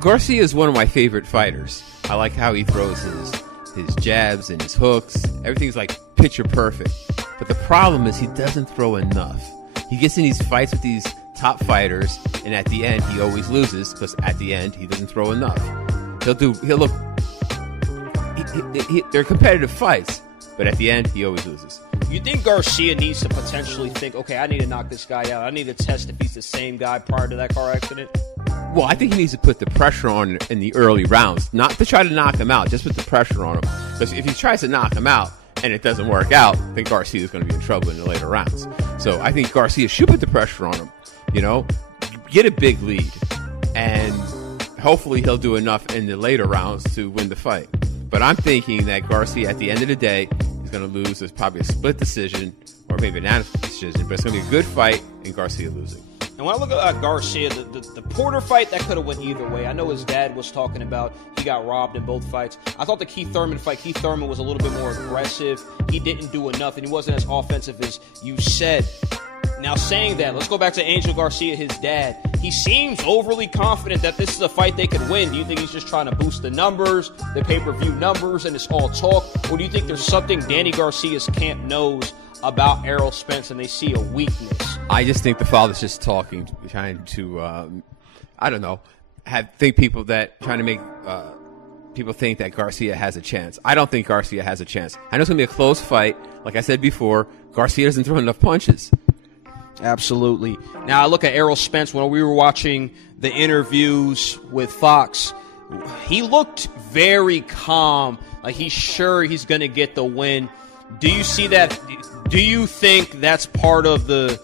Garcia is one of my favorite fighters. I like how he throws his jabs and his hooks. Everything's like picture perfect. But the problem is he doesn't throw enough. He gets in these fights with these top fighters, and at the end he always loses because at the end he doesn't throw enough. They're competitive fights, but at the end he always loses. You think Garcia needs to potentially think, okay, I need to knock this guy out. I need to test if he's the same guy prior to that car accident? Well, I think he needs to put the pressure on in the early rounds, not to try to knock him out, just put the pressure on him. Because if he tries to knock him out and it doesn't work out, then Garcia is going to be in trouble in the later rounds. So I think Garcia should put the pressure on him, get a big lead, and hopefully he'll do enough in the later rounds to win the fight. But I'm thinking that Garcia, at the end of the day, is going to lose. There's probably a split decision or maybe an unanimous decision, but it's going to be a good fight and Garcia losing. And when I look at Garcia, the Porter fight, that could have went either way. I know his dad was talking about he got robbed in both fights. I thought the Keith Thurman fight, Keith Thurman was a little bit more aggressive. He didn't do enough, and he wasn't as offensive as you said. Now, saying that, let's go back to Angel Garcia, his dad. He seems overly confident that this is a fight they could win. Do you think he's just trying to boost the numbers, the pay-per-view numbers, and it's all talk? Or do you think there's something Danny Garcia's camp knows about Errol Spence and they see a weakness? I just think the father's just talking, trying to, think people trying to make people think that Garcia has a chance. I don't think Garcia has a chance. I know it's going to be a close fight. Like I said before, Garcia doesn't throw enough punches. Absolutely. Now, I look at Errol Spence when we were watching the interviews with Fox. He looked very calm, like he's sure he's going to get the win. Do you see that? Do you think that's part of the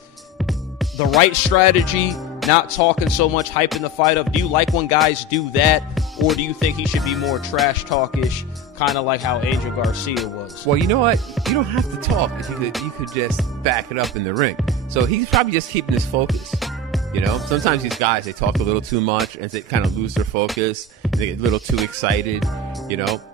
right strategy, not talking so much, hyping the fight up? Do you like when guys do that, or do you think he should be more trash talkish, kind of like how Angel Garcia was? Well, you know what? You don't have to talk. You could just back it up in the ring. So he's probably just keeping his focus. Sometimes these guys, they talk a little too much and they kind of lose their focus. And they get a little too excited,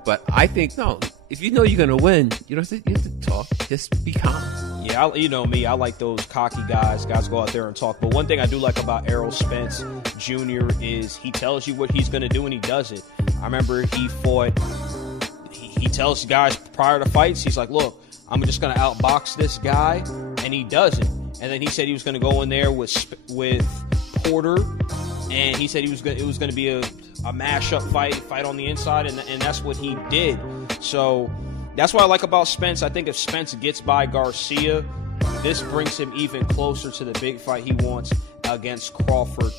But I think, no, if you know you're going to win, you don't have to talk. Just be calm. Yeah, you know me. I like those cocky guys. Guys go out there and talk. But one thing I do like about Errol Spence Jr. is he tells you what he's going to do and he does it. I remember he fought. He tells guys prior to fights, he's like, look, I'm just going to outbox this guy, and he doesn't. And then he said he was going to go in there with Porter, and he said it was going to be a mashup fight on the inside, and that's what he did. So that's what I like about Spence. I think if Spence gets by Garcia, this brings him even closer to the big fight he wants against Crawford.